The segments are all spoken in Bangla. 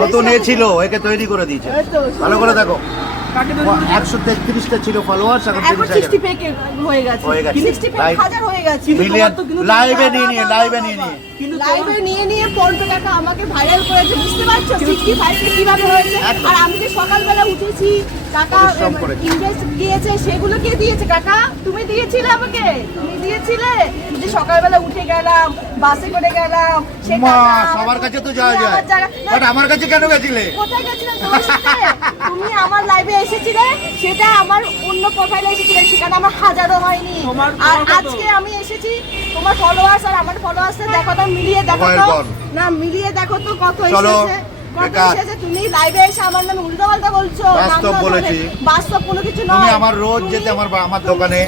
নতুন এ ছিল, একে তৈরি করে দিয়েছে। ভালো করে দেখো, 133টা ছিল ফলোয়ার্স, এখন 60 হয়ে গেছে, 65,000 হয়ে গেছে। লাইভে নিয়ে লাইভে নিয়ে পল্টু কাকা আমাকে ভাইরাল করেছে, বুঝতে পারছো 65 কিভাবে হয়েছে। আর আমি যে সকালবেলা উঠেছি, টাকা ইনভেস্ট দিয়েছে, সেগুলো কে দিয়েছে কাকা? তুমি দিয়েছিলে আমাকে, তুমি দিয়েছিলে যে সকালবেলা উঠে গেলাম, বাসে করে গেলাম, সবার কাছে তো যাওয়া যায়, বাট আমার কাছে কেন গেছিলে? কোথায় গেছিলাম তোমার সাথে? তুমি আমার লাইভে এসেছিলে, সেটা আমার অন্য প্রোফাইলে এসেছিলে, সেখানে আমার হাজারও হয়নি। আর আজকে আমি এসেছি, তোমার ফলোয়ার্স আর আমার ফলোয়ার্সের দেখো তো, মিলিয়ে দেখো তো, না মিলিয়ে দেখো তো কত এসেছে। তুমি লাইভে এসে আমার নামে উল্টোপাল্টা বলছো। বাস্তব বলেছি, বাস্তব কোনো কিছু নয়। তুমি আমার রোজ যেতে আমার দোকানে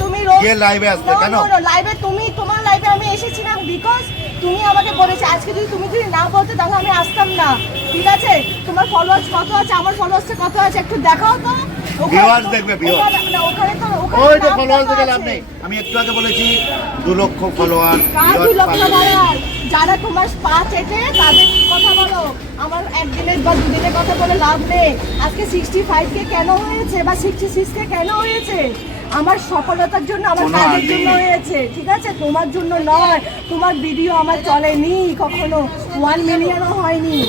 গিয়ে লাইভে আসতে কেন? লাইভে তুমি, তোমার লাইভে আমি এসেছিলাম বিকজ তুমি আমাকে বলেছো। আজকে তুমি যদি না বলতে তাহলে আমি আসতাম না, ঠিক আছে? তোমার ফলোয়ার্স কত আছে, আমার ফলোয়ার্স কত আছে একটু দেখাও তো। ভিউয়ার্স দেখবে, ভিউয়ার্স ওখানে তো ওই যে ফলোয়ার্স দেখে লাভ নেই। আমি একটু আগে বলেছি 2 লক্ষ ফলোয়ার। যারা তোমার পা চেটে তাদের কথা বলো, আমার একদিনের বা দুদিনের কথা বলে লাভ নেই। আজকে 65K কেন হয়েছে বা 66K কেন হয়েছে? আমার সফলতার জন্য, আমার কাজের জন্য হয়েছে, ঠিক আছে? তোমার জন্য নয়। তোমার ভিডিও আমার চলেনি কখনো, 1 মিলিয়নও হয়নি,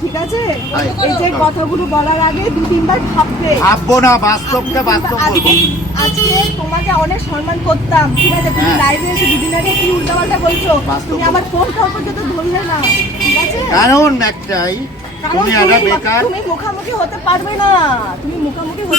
ঠিক আছে? এই যে কথাগুলো বলার আগে 2-3 বার ভাববো না, বাস্তবকে বাস্তব বলবো। আজকে তোমাকে অনেক সম্মান করতাম, ঠিক আছে? তুমি লাইভে এসে 2 দিন আগে কি উল্টাপাল্টা বলছো, তুমি আমার ফোন পর্যন্ত ধরলে না, ঠিক আছে? কারণ একটাই, তুমি একটা বেকার, তুমি মুখামুখি হতে পারবে না, তুমি মুখামুখি হতে